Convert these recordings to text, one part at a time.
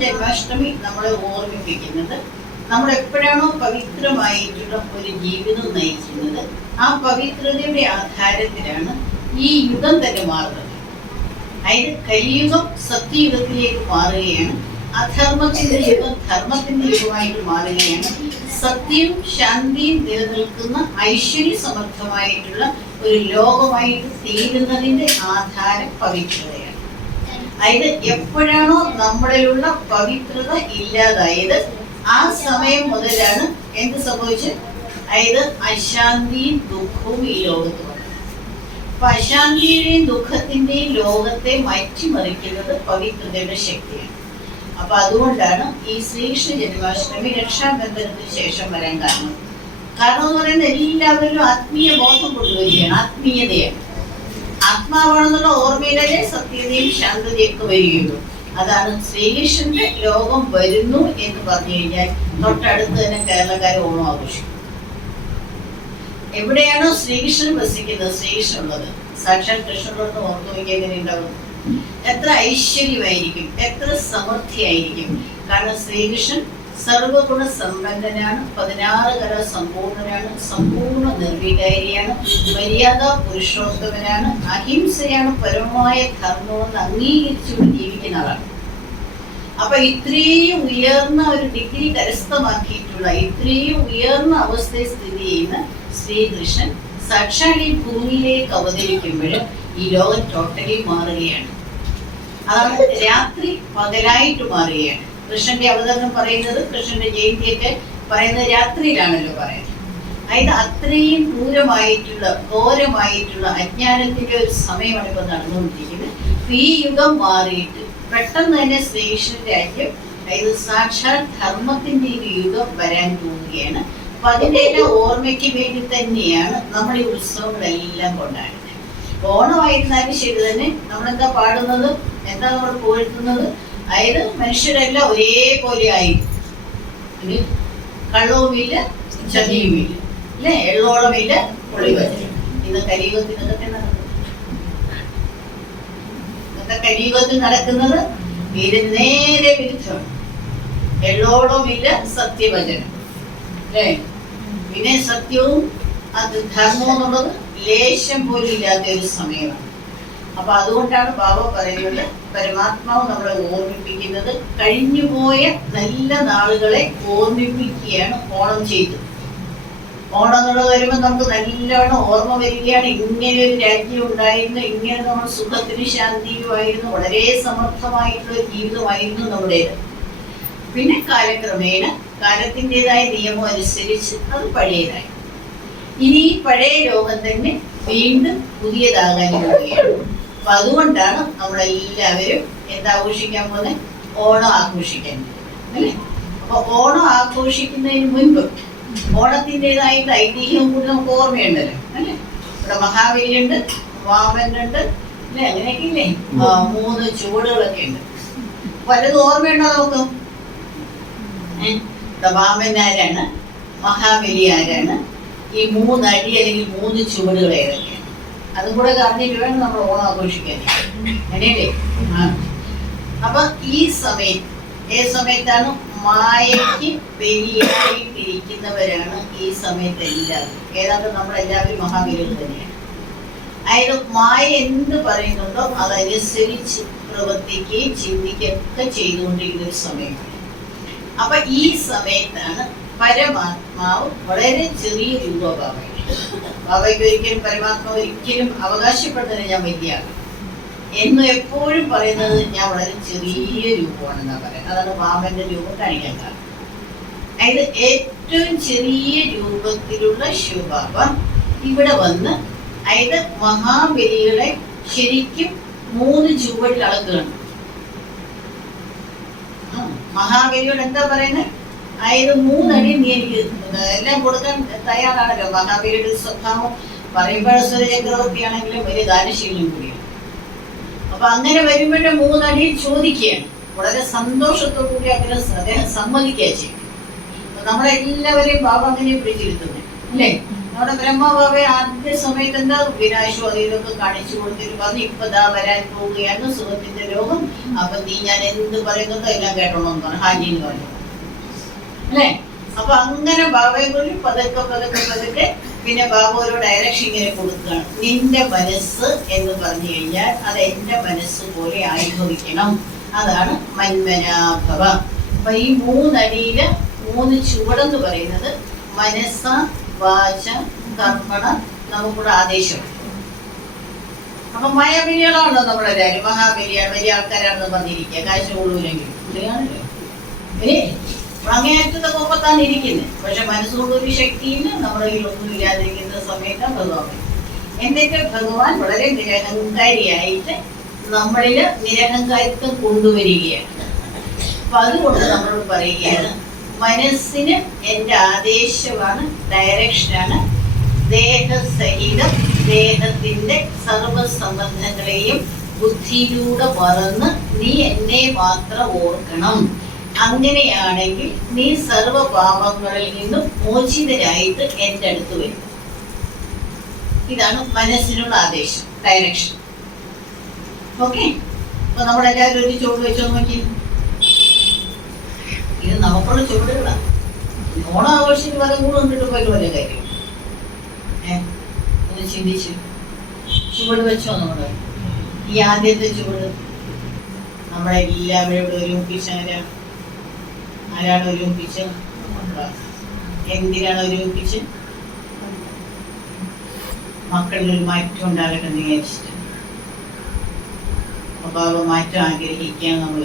ജന്മാഷ്ടമി നമ്മളെ ഓർമ്മിപ്പിക്കുന്നത്. നമ്മൾ എപ്പോഴാണോ പവിത്രമായിട്ടുള്ള ഒരു ജീവിതം നയിക്കുന്നത് ആ പവിത്രതയുടെ ആധാരത്തിലാണ് ഈ യുഗം തന്നെ മാറുന്നത്. അതായത് കലിയുഗം സത്യയുഗത്തിലേക്ക് മാറുകയാണ്. അധർമ്മത്തിന്റെ യുഗം ധർമ്മത്തിന്റെ യുഗമായിട്ട് മാറുകയാണ്. സത്യവും ശാന്തിയും നിലനിൽക്കുന്ന ഐശ്വര്യ സമർത്ഥമായിട്ടുള്ള ഒരു ലോകമായിട്ട് തീരുന്നതിന്റെ ആധാരം പവിത്രതയാണ്. അതായത് എപ്പോഴാണോ നമ്മളിലുള്ള പവിത്രത ഇല്ലാതായത് ആ സമയം മുതലാണ് എന്ത് സംഭവിച്ചത് അതായത് അശാന്തിയും ദുഃഖവും ഈ ലോകത്ത് അപ്പൊ അശാന്തിയുടെയും ദുഃഖത്തിന്റെയും ലോകത്തെ മാറ്റിമറിക്കുന്നത് പവിത്രതയുടെ ശക്തിയാണ്. അപ്പൊ അതുകൊണ്ടാണ് ഈ ശ്രീകൃഷ്ണ ജന്മാഷ്ടമി രക്ഷാബന്ധനത്തിന് ശേഷം വരാൻ കാരണം. കാരണം എന്ന് പറയുന്നത് എല്ലാവരിലും ആത്മീയ ബോധം കൊണ്ടുവരികയാണ് ആത്മീയതയാണ്. ആത്മാവാണെന്നുള്ള ഓർമ്മയിലെ സത്യതയും ശാന്തതയൊക്കെ വരികയുള്ളൂ. അതാണ് ശ്രീകൃഷ്ണന്റെ ലോകം വരുന്നു എന്ന് പറഞ്ഞു കഴിഞ്ഞാൽ തൊട്ടടുത്ത് തന്നെ കേരളക്കാർ ഓണം ആഘോഷിക്കും. എവിടെയാണോ ശ്രീകൃഷ്ണൻ വസിക്കുന്നത് ശ്രീകൃഷ്ണൻ ഉള്ളത് സാക്ഷാൽ കൃഷ്ണനോട് ഓർത്തു നോക്കി എങ്ങനെ ഉണ്ടാവും എത്ര ഐശ്വര്യമായിരിക്കും എത്ര സമൃദ്ധിയായിരിക്കും. കാരണം ശ്രീകൃഷ്ണൻ സർവഗുണ സമ്പന്നനാണ് പതിനാറ് കര സമ്പൂർണനാണ് സമ്പൂർണ നിർവികാരിയാണ് മര്യാദ പുരുഷോത്തമനാണ് അഹിംസയാണ് പരമമായ ധർമ്മമെന്ന് അംഗീകരിച്ചുകൊണ്ട് ജീവിക്കുന്ന ആളാണ്. അപ്പൊ ഇത്രയും ഉയർന്ന ഒരു ഡിഗ്രി കരസ്ഥമാക്കിയിട്ടുള്ള ഇത്രയും ഉയർന്ന അവസ്ഥയിൽ സ്ഥിതി ചെയ്യുന്ന ശ്രീകൃഷ്ണൻ സാക്ഷാൽ ഈ ഭൂമിയിലേക്ക് അവതരിക്കുമ്പോൾ ഈ ലോകം ടോട്ടലി മാറുകയാണ്. അതാണ് രാത്രി പകലായിട്ട് മാറുകയാണ്. കൃഷ്ണന്റെ അവതരണം പറയുന്നത് കൃഷ്ണന്റെ ജയന്തിയൊക്കെ പറയുന്നത് രാത്രിയിലാണല്ലോ പറയുന്നത്. അതായത് അത്രയും ക്രൂരമായിട്ടുള്ള ഘോരമായിട്ടുള്ള അജ്ഞാനത്തിന്റെ ഒരു സമയമാണ് ഇപ്പൊ നടന്നുകൊണ്ടിരിക്കുന്നത്. അപ്പൊ ഈ യുഗം മാറിയിട്ട് പെട്ടെന്ന് തന്നെ ശ്രീകൃഷ്ണന്റെ രാജ്യം അതായത് സാക്ഷാൽ ധർമ്മത്തിന്റെ ഒരു യുഗം വരാൻ പോവുകയാണ്. അപ്പൊ അതിന്റെ എല്ലാം ഓർമ്മയ്ക്ക് വേണ്ടി തന്നെയാണ് നമ്മൾ ഈ ഉത്സവങ്ങളെല്ലാം കൊണ്ടാടുന്നത്. ഓണമായിരുന്നാലും ശരി തന്നെ നമ്മളെന്താ പാടുന്നത്? എന്താ നമ്മൾ പുകഴ്ത്തുന്നത്? അതായത് മനുഷ്യരെല്ലാം ഒരേപോലെ ആയി. ഇനി കള്ളവുമില്ല ചതിയുമില്ല അല്ലേ? എള്ളോളമില്ല പൊളിവല്ല ഇന്ന് നടക്കുന്നത് ഇന്നത്തെ കലിയുഗത്തിൽ നടക്കുന്നത് ഇതിന് നേരെ വിരുദ്ധമാണ്. എള്ളോളമില്ല സത്യവചനം. അല്ലേ? പിന്നെ സത്യവും അത് ധർമ്മവും എന്നുള്ളത് ലേശം പോലും ഇല്ലാത്ത ഒരു സമയമാണ്. അപ്പൊ അതുകൊണ്ടാണ് ബാബ പറയുന്നത് പരമാത്മാവ് നമ്മളെ ഓർമ്മിപ്പിക്കുന്നത്. കഴിഞ്ഞുപോയ നല്ല നാളുകളെ ഓർമ്മിപ്പിക്കുകയാണ് ഓണം ചെയ്തു. ഓണം എന്നുള്ളത് വരുമ്പോൾ നമുക്ക് നല്ലവണ്ണം ഓർമ്മ വരികയാണ്. ഇങ്ങനെ ഒരു രാജ്യം ഉണ്ടായിരുന്നു ഇങ്ങനെ നമ്മൾ സുഖത്തിനും ശാന്തിയുമായിരുന്നു വളരെ സമർത്ഥമായിട്ടുള്ള ജീവിതമായിരുന്നു നമ്മുടേത്. പിന്നെ കാലക്രമേണ കാലത്തിന്റെതായ നിയമം അനുസരിച്ച് അത് പഴയതായി. ഇനി ഈ പഴയ ലോകം തന്നെ വീണ്ടും പുതിയതാകാൻ പോവുകയാണ് അപ്പൊ അതുകൊണ്ടാണ് നമ്മളെല്ലാവരും എന്താഘോഷിക്കാൻ പോകുന്നത് ഓണം ആഘോഷിക്കാൻ അല്ലേ? അപ്പൊ ഓണം ആഘോഷിക്കുന്നതിന് മുൻപ് ഓണത്തിന്റെതായിട്ട് ഐതിഹ്യം കൂടി നമുക്ക് ഓർമ്മയുണ്ടല്ലോ. അല്ലേ? ഇവിടെ മഹാബലിയുണ്ട് വാമനുണ്ട് അല്ലെ? അങ്ങനെയൊക്കെ ഇല്ലേ മൂന്ന് ചുവടുകളൊക്കെ ഉണ്ട്. പലതും ഓർമ്മയുണ്ടോ നമുക്ക്? ഏ? ഇവിടെ വാമൻ ആരാണ് മഹാബലി ആരാണ് ഈ മൂന്ന് അടി അല്ലെങ്കിൽ മൂന്ന് ചുവടുകൾ ഏതൊക്കെയാണ് അതും കൂടെ അറിഞ്ഞിട്ട് വേണം നമ്മൾ ഓണം ആഘോഷിക്കാൻ അങ്ങനെയല്ലേ. അപ്പൊ ഈ സമയത്ത് ഏത് സമയത്താണ് മായയ്ക്ക് ബലിയായിട്ടിരിക്കുന്നവരാണ് ഈ സമയത്ത് എല്ലാവരും. ഏതാണ്ട് നമ്മളെല്ലാവരും മഹാബലികൾ തന്നെയാണ്. അതായത് മായ എന്ത് പറയുന്നുണ്ടോ അതനുസരിച്ച് പ്രവർത്തിക്കുകയും ചിന്തിക്കുകയൊക്കെ ചെയ്തുകൊണ്ടിരിക്കുന്ന ഒരു സമയമാണ്. അപ്പൊ ഈ സമയത്താണ് പരമാത്മാവ് വളരെ ചെറിയ രൂപമാണ്. ബാബയ്ക്ക് ഒരിക്കലും പരമാത്മാവ് ഒരിക്കലും അവകാശപ്പെടുന്നതിന് ഞാൻ വലിയ എന്ന് എപ്പോഴും പറയുന്നത് ഞാൻ വളരെ ചെറിയ രൂപമാണെന്നാ പറയുന്നത്. അതാണ് ബാബന്റെ രൂപം കാണിക്കാൻ കാരണം. അതായത് ഏറ്റവും ചെറിയ രൂപത്തിലുള്ള ശിവബാബ ഇവിടെ വന്ന് അതായത് മഹാബലികളെ ശരിക്കും മൂന്ന് ചുവടിൽ അളക്കുകയാണ്. മഹാബലിയോട് എന്താ പറയുന്നത്? അതായത് മൂന്നടി നീ എനിക്ക് എല്ലാം കൊടുക്കാൻ തയ്യാറാണല്ലോ. മഹാബലിയുടെ സ്വഭാവം പറയുമ്പോഴ ചക്രവർത്തിയാണെങ്കിലും വലിയ ദാനശീലം കൂടിയാണ്. അപ്പൊ അങ്ങനെ വരുമ്പോഴേ മൂന്നടി ചോദിക്കുകയാണ്. വളരെ സന്തോഷത്തോടു കൂടി അദ്ദേഹം സമ്മതിക്കുക ചെയ്യും. നമ്മളെല്ലാവരെയും ബാബ അങ്ങനെ പിടിച്ചിരുത്തുന്നത്. അല്ലേ? നമ്മുടെ ബ്രഹ്മബാബയെ ആദ്യ സമയത്ത് എന്താ വിനാശം അത് ഇതൊക്കെ കാണിച്ചു കൊടുത്തിട്ട് പറഞ്ഞു ഇപ്പൊ വരാൻ പോവുകയാണ് സുഖത്തിന്റെ രോഗം അപ്പൊ നീ ഞാൻ എന്ത് പറയുന്നുണ്ടോ എല്ലാം കേട്ടോളൂ പറഞ്ഞു. ഹാജി എന്ന് പറഞ്ഞു. അല്ലേ? അപ്പൊ അങ്ങനെ ബാബയെ കൂടി പതുക്കെ പതുക്കെ പതുക്കെ പിന്നെ ബാബു ഒരു ഡയറക്ഷൻ ഇങ്ങനെ കൊടുക്കുകയാണ്. നിന്റെ മനസ്സ് എന്ന് പറഞ്ഞു കഴിഞ്ഞാൽ അത് എന്റെ മനസ്സ് പോലെ ആയിഭവിക്കണം. അതാണ് മന്മനാഭവ. അപ്പൊ ഈ മൂന്നടിയിൽ മൂന്ന് ചുവടെന്ന് പറയുന്നത് മനസ്സ വാച കർമ്മണ നമുക്കുള്ള ആദേശം. അപ്പൊ മയബലികളാണല്ലോ നമ്മുടെ എല്ലാവരും മഹാബലിയാണ് വലിയ ആൾക്കാരാണെന്ന് പറഞ്ഞിരിക്കുക. കാശ് കൊള്ളൂലെങ്കിലും. ശരിയാണല്ലോ ഏ അങ്ങേയറ്റത്തെ മുമ്പത്താണ് ഇരിക്കുന്നത് പക്ഷെ മനസ്സുകൊണ്ട് ഒരു ശക്തിയില്ല നമ്മുടെ ഒന്നും ഇല്ലാതിരിക്കുന്ന സമയത്ത് ഭഗവാൻ എന്തൊക്കെ ഭഗവാൻ വളരെ നിരഹങ്കാരിയായിട്ട് നമ്മളിൽ നിരഹങ്കാരിത്വം കൊണ്ടുവരികയാണ്. അപ്പൊ അതുകൊണ്ട് നമ്മളോട് പറയുകയാണ് മനസ്സിന് എന്റെ ആദേശമാണ് ഡയറക്ഷനാണ്. ദേഹസഹിതം ദേഹത്തിന്റെ സർവസംബന്ധങ്ങളെയും ബുദ്ധിയിലൂടെ മറന്ന് നീ എന്നെ മാത്രം ഓർക്കണം. അങ്ങനെയാണെങ്കിൽ നീ സർവ പാപങ്ങളിൽ നിന്നും മോചിതരായിട്ട് എന്റെ അടുത്ത് വരും. ഇതാണ് മനസ്സിനുള്ള ആദേശം ഡയറക്ഷൻ ഓക്കെ അപ്പൊ നമ്മളെല്ലാവരും ഒരു ചുവട് വെച്ചോ നോക്കി. ഇത് നമുക്കുള്ള ചുവടുകളാണ് ഓണം ആഘോഷിച്ച് പലതും കൂടെ കൊണ്ടിട്ട് പോയി വല്ല കാര്യം ഏ? ഒന്ന് ചിന്തിച്ചു. ചുവട് വെച്ചോ നമ്മൾ? ഈ ആദ്യത്തെ ചുവട്. നമ്മളെല്ലാവരും ഒരുമിപ്പിച്ച് ആരാണ് ആരാണ് ഒരുമിപ്പിച്ച് എന്തിനാണ് ഒരുമിപ്പിച്ച് മക്കളിൽ ഒരു മാറ്റം ഉണ്ടാകട്ടെ എന്ന് വിചാരിച്ചിട്ട്. അപ്പൊ അവ മാറ്റം ആഗ്രഹിക്കാൻ നമ്മൾ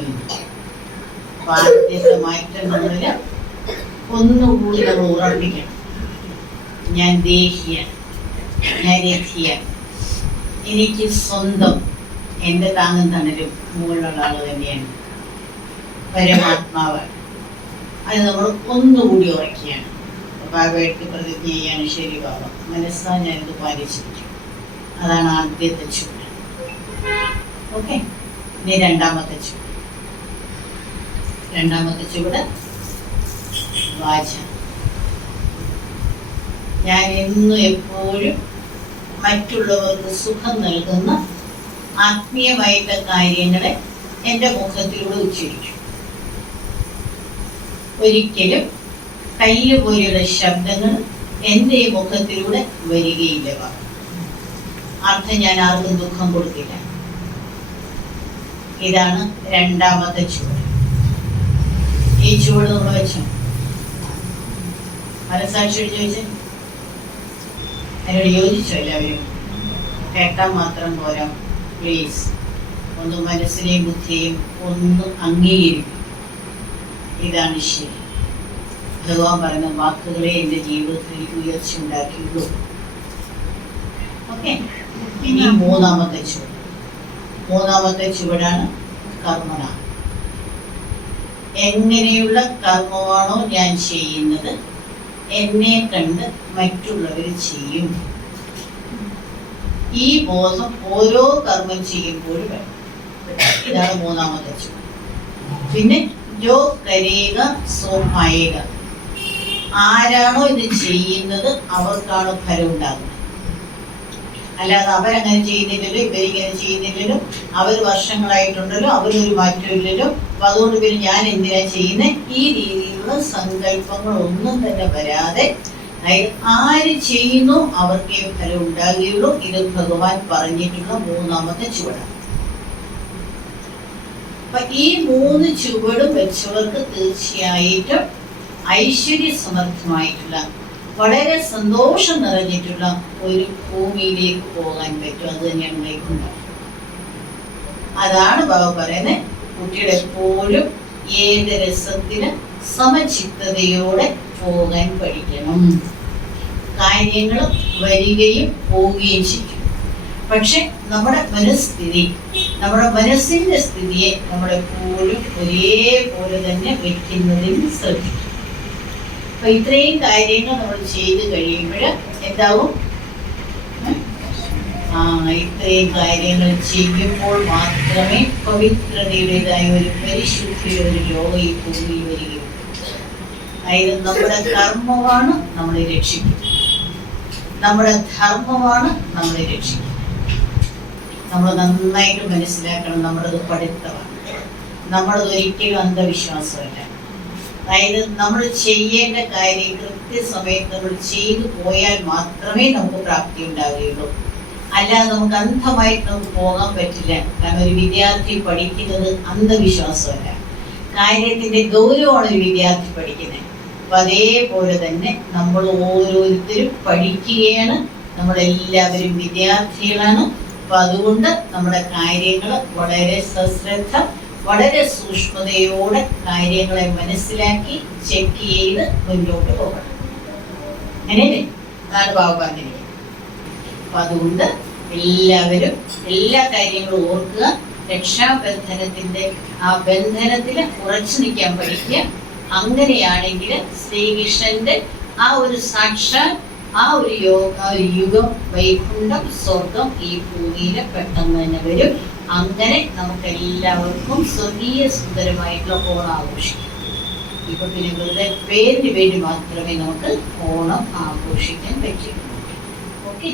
അപ്പൊ ആദ്യത്തെ മാറ്റം നമ്മൾ ഒന്നുകൂടി നമ്മൾ ഉറപ്പിക്കണം. ഞാൻ ദേഹിയ ഞാൻ രഥിയ എനിക്ക് സ്വന്തം എന്റെ താങ്ങും തണലും മുകളിലുള്ള ആൾ തന്നെയാണ്. പരമാത്മാവ് അത് നമ്മൾ ഒന്നുകൂടി ഉറക്കിയാണ് ഭാഗമായിട്ട് പ്രതിജ്ഞ ചെയ്യാണ് ശരി ഭാഗം മനസ്സാ ഞാനിത് പാലിച്ചിരിക്കും. അതാണ് ആദ്യത്തെ ചൂട് ഓക്കെ ഇനി രണ്ടാമത്തെ ചൂട് രണ്ടാമത്തെ ചൂട് വാച. ഞാൻ എന്നും എപ്പോഴും മറ്റുള്ളവർക്ക് സുഖം നൽകുന്ന ആത്മീയമായിട്ടുള്ള കാര്യങ്ങളെ എന്റെ മുഖത്തിലൂടെ ഉച്ചരിക്കും. ഒരിക്കലും കയ്യിൽ പോലെയുള്ള ശബ്ദങ്ങൾ എന്റെ ഈ മുഖത്തിലൂടെ വരികയില്ല. അർത്ഥം ഞാൻ ആർക്കും ദുഃഖം കൊടുക്കില്ല. ഇതാണ് രണ്ടാമത്തെ ചുവട്. ഈ ചുവട് നമ്മൾ വെച്ചോ? മനസാക്ഷിയോട് ചോദിച്ചു അതിനോട് യോജിച്ചോ എല്ലാവരും? കേട്ടാൽ മാത്രം പോരാ. പ്ലീസ് ഒന്ന് മനസ്സിനെയും ബുദ്ധിയെയും ഒന്ന് അംഗീകരിക്കും. ഇതാണ് ശരി. ഭഗവാൻ പറയുന്ന വാക്കുകളെ എന്റെ ജീവിതത്തിൽ ഉയർച്ച ഉണ്ടാക്കിയുള്ളൂ ഓക്കെ? ഇനി മൂന്നാമത്തെ ചുവട്. മൂന്നാമത്തെ ചുവടാണ് കർമ്മണ. എങ്ങനെയുള്ള കർമ്മമാണോ ഞാൻ ചെയ്യുന്നത് എന്നെ കണ്ട് മറ്റുള്ളവർ ചെയ്യും. ഈ ബോധം ഓരോ കർമ്മം ചെയ്യുമ്പോഴും വേണം. ഇതാണ് മൂന്നാമത്തെ ചുവട്. പിന്നെ ആരാണോ ഇത് ചെയ്യുന്നത് അവർക്കാണ് ഫലം ഉണ്ടാകുന്നത്. അല്ലാതെ അവരങ്ങനെ ചെയ്യുന്നില്ലല്ലോ ഇവരിങ്ങനെ ചെയ്യുന്നില്ലല്ലോ അവർ വർഷങ്ങളായിട്ടുണ്ടല്ലോ അവരൊരു മാറ്റമില്ലല്ലോ. അപ്പൊ അതുകൊണ്ട് പിന്നെ ഞാൻ എന്തിനാ ചെയ്യുന്ന? ഈ രീതിയിലുള്ള സങ്കല്പങ്ങൾ ഒന്നും തന്നെ വരാതെ ആര് ചെയ്യുന്നു അവർക്കേ ഫലം ഉണ്ടാകുകയുള്ളൂ. ഇത് ഭഗവാൻ പറഞ്ഞിട്ടുള്ള മൂന്നാമത്തെ ചുവടാണ് അപ്പൊ ഈ മൂന്ന് ചുവടും വെച്ചവർക്ക് തീർച്ചയായിട്ടും ഐശ്വര്യ സമർത്ഥമായിട്ടുള്ള വളരെ സന്തോഷം നിറഞ്ഞിട്ടുള്ള ഒരു ഭൂമിയിലേക്ക് പോകാൻ പറ്റും. അത് തന്നെയാണ് വൈകുണ്ഠം. അതാണ് ബാബു പറയുന്നത്. കുട്ടികൾ എപ്പോഴും ഏത് രസത്തിന് സമചിത്തതയോടെ പോകാൻ പഠിക്കണം. കാര്യങ്ങൾ വരികയും പോവുകയും ചെയ്യും. പക്ഷെ നമ്മുടെ മനസ്ഥിതി നമ്മുടെ മനസ്സിന്റെ സ്ഥിതിയെ നമ്മളെപ്പോഴും ഒരേപോലെ തന്നെ വെക്കുന്നതിൽ ശ്രദ്ധിക്കും അപ്പൊ ഇത്രയും കാര്യങ്ങൾ നമ്മൾ ചെയ്ത് കഴിയുമ്പോൾ എന്താവും? ആ ഇത്രയും കാര്യങ്ങൾ ചെയ്യുമ്പോൾ മാത്രമേ പവിത്രതയുടേതായ ഒരു പരിശുദ്ധിയുടെ ഒരു ലോകയിൽ ഭൂമിയിൽ വരികയുള്ളൂ. അതായത് നമ്മുടെ കർമ്മമാണ് നമ്മളെ രക്ഷിക്കുന്നത് നമ്മുടെ ധർമ്മമാണ് നമ്മളെ രക്ഷിക്കുന്നത് നമ്മൾ നന്നായിട്ട് മനസ്സിലാക്കണം നമ്മളത് പഠിത്തമാണ്. നമ്മളത് ഒരിക്കലും അന്ധവിശ്വാസമല്ല. അതായത് നമ്മൾ ചെയ്യേണ്ട കാര്യം കൃത്യസമയത്ത് നമ്മൾ ചെയ്തു പോയാൽ മാത്രമേ നമുക്ക് പ്രാപ്തി ഉണ്ടാവുകയുള്ളൂ. അല്ലാതെ നമുക്ക് അന്ധമായിട്ട് നമുക്ക് പോകാൻ പറ്റില്ല. കാരണം ഒരു വിദ്യാർത്ഥി പഠിക്കുന്നത് അന്ധവിശ്വാസമല്ല. കാര്യത്തിന്റെ ഗൗരവമാണ് ഒരു വിദ്യാർത്ഥി പഠിക്കുന്നത്. അപ്പൊ അതേപോലെ തന്നെ നമ്മൾ ഓരോരുത്തരും പഠിക്കുകയാണ്. നമ്മളെല്ലാവരും വിദ്യാർത്ഥികളാണ്. അപ്പൊ അതുകൊണ്ട് നമ്മുടെ കാര്യങ്ങൾ വളരെ സശ്രദ്ധ വളരെ സൂക്ഷ്മതയോടെ കാര്യങ്ങളെ മനസ്സിലാക്കി ചെക്ക് ചെയ്ത് മുന്നോട്ട് പോകണം. അങ്ങനെയല്ലേ? നാല് പറഞ്ഞിരിക്കുന്നത്. അപ്പൊ അതുകൊണ്ട് എല്ലാവരും എല്ലാ കാര്യങ്ങളും ഓർക്കുക. രക്ഷാബന്ധനത്തിന്റെ ആ ബന്ധനത്തിൽ ഉറച്ചു നിൽക്കാൻ പഠിക്കുക. അങ്ങനെയാണെങ്കിൽ ശ്രീകൃഷ്ണന്റെ ആ ഒരു സാക്ഷാൽ ആ ഒരു യോഗ യുഗം വൈകുണ്ഠം സ്വർഗം ഈ ഭൂമിയിൽ പെട്ടെന്ന് തന്നെ വരും. അങ്ങനെ നമുക്ക് എല്ലാവർക്കും സ്വർഗീയ സുന്ദരമായിട്ടുള്ള ഓണം ആഘോഷിക്കാം. ഇപ്പൊ പിന്നെ വെറുതെ പേരിന് വേണ്ടി മാത്രമേ നമുക്ക് ഓണം ആഘോഷിക്കാൻ പറ്റൂ. ഓക്കെ?